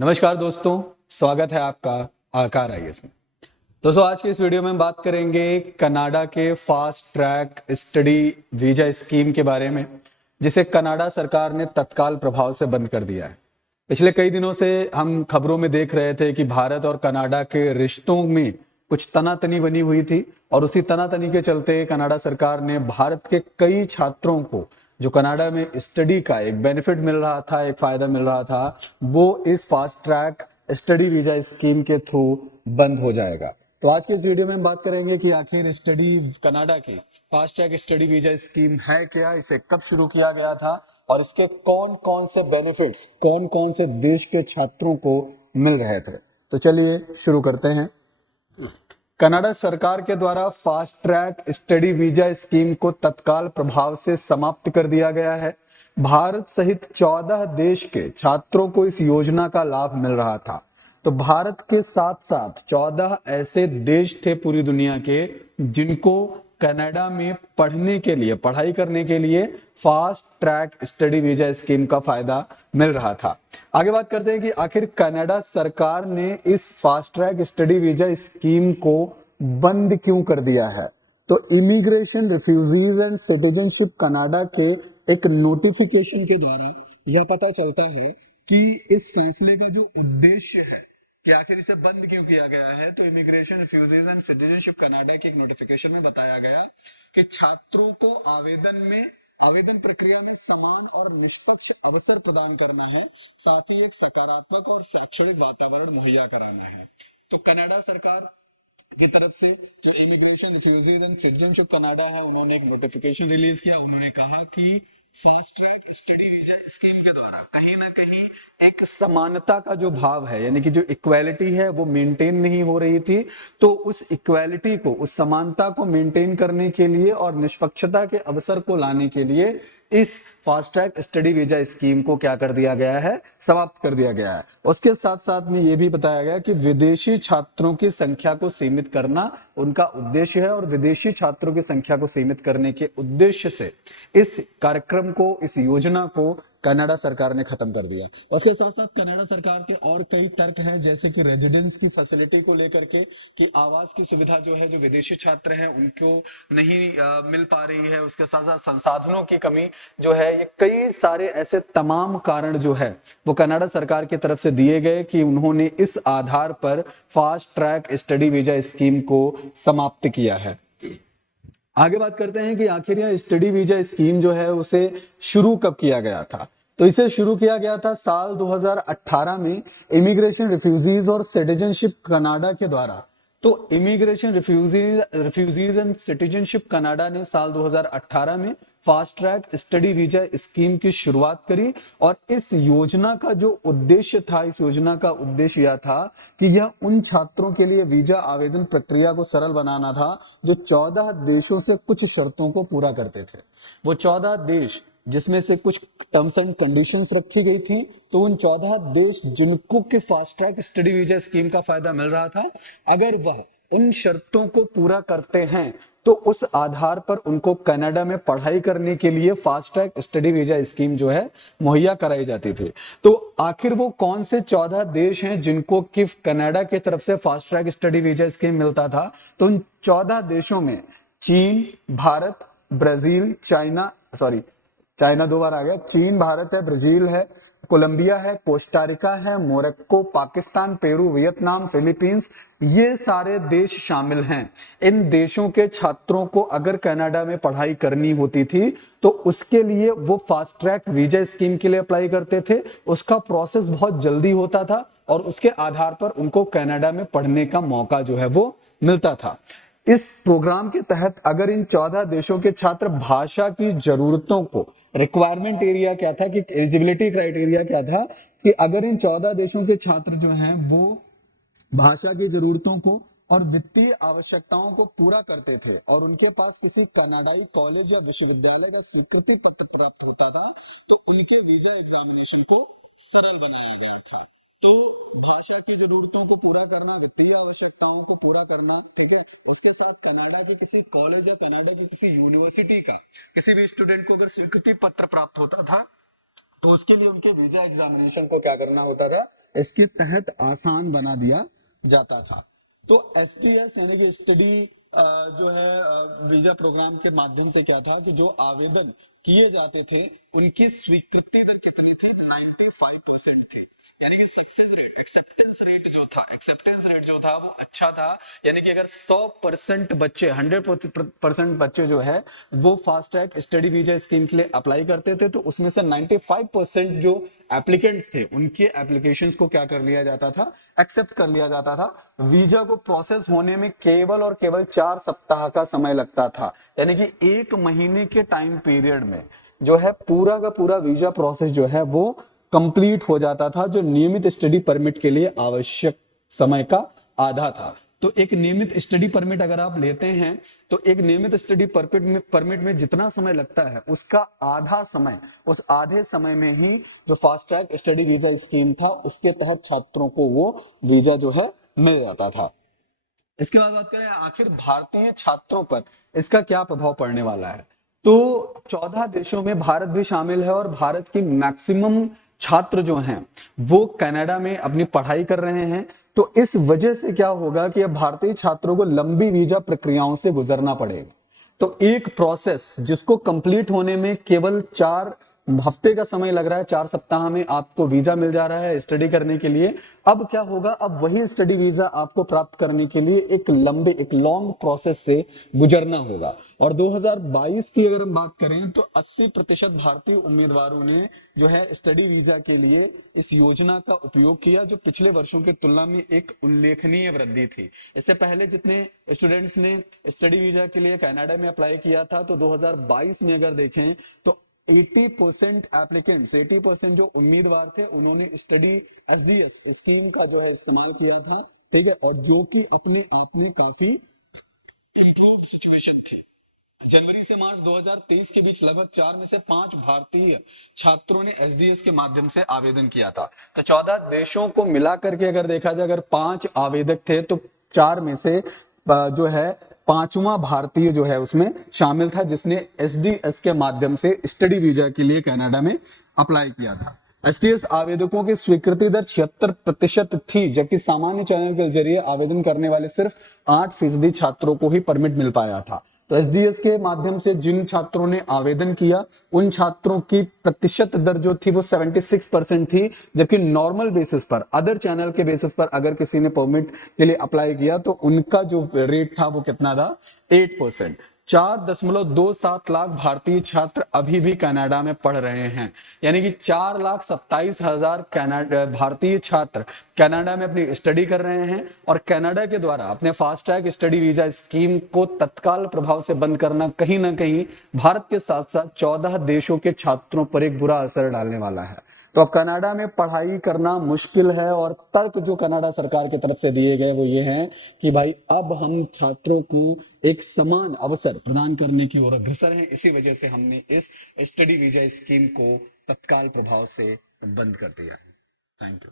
नमस्कार दोस्तों, स्वागत है आपका आकार आईएएस में। दोस्तों, आज के इस वीडियो में हम बात करेंगे कनाडा के fast track study visa scheme के बारे में, जिसे कनाडा सरकार ने तत्काल प्रभाव से बंद कर दिया है। पिछले कई दिनों से हम खबरों में देख रहे थे कि भारत और कनाडा के रिश्तों में कुछ तनातनी बनी हुई थी और उसी तनातनी के चलते कनाडा सरकार ने भारत के कई छात्रों को जो कनाडा में स्टडी का एक बेनिफिट मिल रहा था, एक फायदा मिल रहा था, वो इस fast track study visa scheme के थ्रू बंद हो जाएगा। तो आज के इस वीडियो में हम बात करेंगे कि आखिर स्टडी कनाडा की fast track study visa scheme है क्या, इसे कब शुरू किया गया था और इसके कौन कौन से बेनिफिट्स कौन कौन से देश के छात्रों को मिल रहे थे। तो चलिए शुरू करते हैं। कनाडा सरकार के द्वारा fast track study visa scheme को तत्काल प्रभाव से समाप्त कर दिया गया है। भारत सहित 14 देश के छात्रों को इस योजना का लाभ मिल रहा था। तो भारत के साथ साथ 14 ऐसे देश थे पूरी दुनिया के जिनको कनाडा में पढ़ने के लिए, पढ़ाई करने के लिए fast track study visa scheme का फायदा मिल रहा था। आगे बात करते हैं कि आखिर कनाडा सरकार ने इस fast track study visa scheme को बंद क्यों कर दिया है। तो immigration, refugees and citizenship Canada के एक नोटिफिकेशन के द्वारा यह पता चलता है कि इस फैसले का जो उद्देश्य है कि आखिर इसे बंद क्यों किया गया है, तो immigration, refugees and citizenship Canada की एक नोटिफिकेशन में बताया गया कि छात्रों को आवेदन प्रक्रिया में समान और निष्पक्ष अवसर प्रदान करना है, साथ ही एक सकारात्मक और शैक्षणिक वातावरण मुहैया कराना है। तो कनाडा सरकार की तरफ से जो immigration, refugees and citizenship Canada है, उन्होंने एक नोटिफिकेशन रिलीज किया। उन्होंने कहा कि fast track study visa scheme के द्वारा कहीं ना कहीं एक समानता का जो भाव है, यानी कि जो इक्वालिटी है, वो मेंटेन नहीं हो रही थी। तो उस इक्वालिटी को, उस समानता को मेंटेन करने के लिए और निष्पक्षता के अवसर को लाने के लिए इस fast track study visa scheme को क्या कर दिया गया है, समाप्त कर दिया गया है। उसके साथ साथ में यह भी बताया गया कि विदेशी छात्रों की संख्या को सीमित करना उनका उद्देश्य है और विदेशी छात्रों की संख्या को सीमित करने के उद्देश्य से इस कार्यक्रम को, इस योजना को कनाडा सरकार ने खत्म कर दिया। उसके साथ साथ कनाडा सरकार के और कई तर्क हैं, जैसे कि रेजिडेंस की फैसिलिटी को लेकर के कि आवास की सुविधा जो है, जो विदेशी छात्र हैं उनको नहीं मिल पा रही है। उसके साथ साथ संसाधनों की कमी जो है, ये कई सारे ऐसे तमाम कारण जो है वो कनाडा सरकार की तरफ से दिए गए कि उन्होंने इस आधार पर fast track study visa scheme को समाप्त किया है। आगे बात करते हैं कि आखिर यह स्टडी वीजा स्कीम जो है उसे शुरू कब किया गया था। तो इसे शुरू किया गया था साल 2018 में इमिग्रेशन, रिफ्यूजीज और सिटीजनशिप कनाडा के द्वारा। तो immigration, refugees and citizenship Canada ने साल 2018 में fast track study visa scheme की शुरुआत करी और इस योजना का जो उद्देश्य था, इस योजना का उद्देश्य यह था कि यह उन छात्रों के लिए वीजा आवेदन प्रक्रिया को सरल बनाना था जो 14 देशों से कुछ शर्तों को पूरा करते थे। वो 14 देश जिसमें से कुछ टर्म्स एंड कंडीशंस रखी गई थी, तो उन 14 देश जिनको के fast track study visa scheme का फायदा मिल रहा था, अगर वह उन शर्तों को पूरा करते हैं तो उस आधार पर उनको कनाडा में पढ़ाई करने के लिए fast track study visa scheme जो है मुहैया कराई जाती थी। तो आखिर वो कौन से 14 देश हैं जिनको कि कनाडा की तरफ से fast track study visa scheme मिलता था। तो उन 14 देशों में चीन, भारत, ब्राजील, चाइना 2 बार आ गया, चीन, भारत है, ब्राजील है, कोलंबिया है, कोस्टारिका है, Morocco, Pakistan, Peru, Vietnam, Philippines, ये सारे देश शामिल हैं। इन देशों के छात्रों को अगर कनाडा में पढ़ाई करनी होती थी तो उसके लिए वो फास्ट ट्रैक वीजा स्कीम के लिए अप्लाई करते थे। उसका प्रोसेस बहुत जल्दी होता था और उसके आधार पर उनको कनाडा में पढ़ने का मौका जो है वो मिलता था। इस प्रोग्राम के तहत अगर इन 14 देशों के छात्र भाषा की जरूरतों को, रिक्वायरमेंट एरिया क्या था, कि एलिजिबिलिटी क्राइटेरिया क्या था, कि अगर इन 14 देशों के छात्र जो हैं वो भाषा की जरूरतों को और वित्तीय आवश्यकताओं को पूरा करते थे और उनके पास किसी कनाडाई कॉलेज या विश्वविद्यालय का स्वीकृति पत्र प्राप्त होता था, तो उनके वीजा एग्जामिनेशन को सरल बनाया गया था। तो भाषा की जरूरतों को पूरा करना, वित्तीय आवश्यकताओं को पूरा करना, ठीक है। उसके साथ कनाडा के किसी कॉलेज या कनाडा की किसी यूनिवर्सिटी का किसी भी स्टूडेंट को अगर स्वीकृति पत्र प्राप्त होता था तो उसके लिए उनके वीजा एग्जामिनेशन को क्या करना होता था, इसके तहत आसान बना दिया जाता था। तो एस टी एस यानी कि स्टडी जो है वीजा प्रोग्राम के माध्यम से क्या था कि जो आवेदन किए जाते थे उनकी स्वीकृति दर कितनी थी, 95% थी। यानी कि सक्सेस रेट, एक्सेप्टेंस रेट जो था वो अच्छा था। यानी कि अगर 100% बच्चे, 100% बच्चे जो है वो fast track study visa scheme के लिए अप्लाई करते थे, तो उसमें से 95% जो एप्लीकेंट्स थे उनके एप्लीकेशंस को क्या कर लिया जाता था, एक्सेप्ट कर लिया जाता था। वीजा को प्रोसेस होने में केवल और केवल 4 सप्ताह का समय लगता था। यानी कि 1 महीने के टाइम पीरियड में जो है पूरा का पूरा वीजा प्रोसेस जो है वो कंप्लीट हो जाता था, जो नियमित स्टडी परमिट के लिए आवश्यक समय का आधा था। तो एक नियमित स्टडी परमिट अगर आप लेते हैं तो एक नियमित स्टडी परमिट में जितना समय लगता है उसका आधा समय, उस आधे समय में ही जो fast track study visa scheme था उसके तहत छात्रों को वो वीजा जो है मिल जाता था। इसके बाद बात करें आखिर भारतीय छात्रों पर इसका क्या प्रभाव पड़ने वाला है, तो 14 देशों में भारत भी शामिल है और भारत की मैक्सिमम छात्र जो हैं वो कनाडा में अपनी पढ़ाई कर रहे हैं। तो इस वजह से क्या होगा कि अब भारतीय छात्रों को लंबी वीजा प्रक्रियाओं से गुजरना पड़ेगा। तो एक प्रोसेस जिसको कंप्लीट होने में केवल 4 हफ्ते का समय लग रहा है, 4 सप्ताह में आपको वीजा मिल जा रहा है स्टडी करने के लिए। अब क्या होगा, अब वही स्टडी वीजा आपको प्राप्त करने के लिए एक लॉन्ग प्रोसेस से गुजरना होगा। और 2022 की अगर हम बात करें तो 80% भारतीय उम्मीदवारों ने जो है स्टडी वीजा के लिए इस योजना का उपयोग किया, जो पिछले वर्षों की तुलना में एक उल्लेखनीय वृद्धि थी। इससे पहले जितने स्टूडेंट्स ने स्टडी वीजा के लिए कनाडा में अप्लाई किया था, तो 2022 में अगर देखें तो 80% एप्लीकेंट्स, 80% जो उम्मीदवार थे उन्होंने स्टडी एसडीएस स्कीम का जो है इस्तेमाल किया था। ठीक है, और जो कि अपने आप में काफी इंप्रूव्ड सिचुएशन थी। जनवरी से मार्च 2023 के बीच लगभग 4 में से 5 भारतीय छात्रों ने एसडीएस के माध्यम से आवेदन किया था। तो 14 देशों को मिलाकर के अगर देखा जाए, अगर 5 आवेदक थे तो 4 में से जो है पांचवा भारतीय जो है उसमें शामिल था जिसने एसडीएस के माध्यम से स्टडी वीजा के लिए कनाडा में अप्लाई किया था। एसटीएस आवेदकों की स्वीकृति दर 76% थी, जबकि सामान्य चैनल के जरिए आवेदन करने वाले सिर्फ 8% छात्रों को ही परमिट मिल पाया था। तो एसडीएस के माध्यम से जिन छात्रों ने आवेदन किया उन छात्रों की प्रतिशत दर जो थी वो 76% थी, जबकि नॉर्मल बेसिस पर, अदर चैनल के बेसिस पर अगर किसी ने परमिट के लिए अप्लाई किया तो उनका जो रेट था वो कितना था, 8%। 4.27 लाख भारतीय छात्र अभी भी कनाडा में पढ़ रहे हैं। यानी कि 4,27,000 भारतीय छात्र कनाडा में अपनी स्टडी कर रहे हैं। और कनाडा के द्वारा अपने fast track study visa scheme को तत्काल प्रभाव से बंद करना कहीं ना कहीं भारत के साथ साथ 14 देशों के छात्रों पर एक बुरा असर डालने वाला है। तो अब कनाडा में पढ़ाई करना मुश्किल है, और तर्क जो कनाडा सरकार की तरफ से दिए गए वो ये हैं कि भाई अब हम छात्रों को एक समान अवसर प्रदान करने की ओर अग्रसर हैं। इसी वजह से हमने इस स्टडी वीजा स्कीम को तत्काल प्रभाव से बंद कर दिया है। Thank you.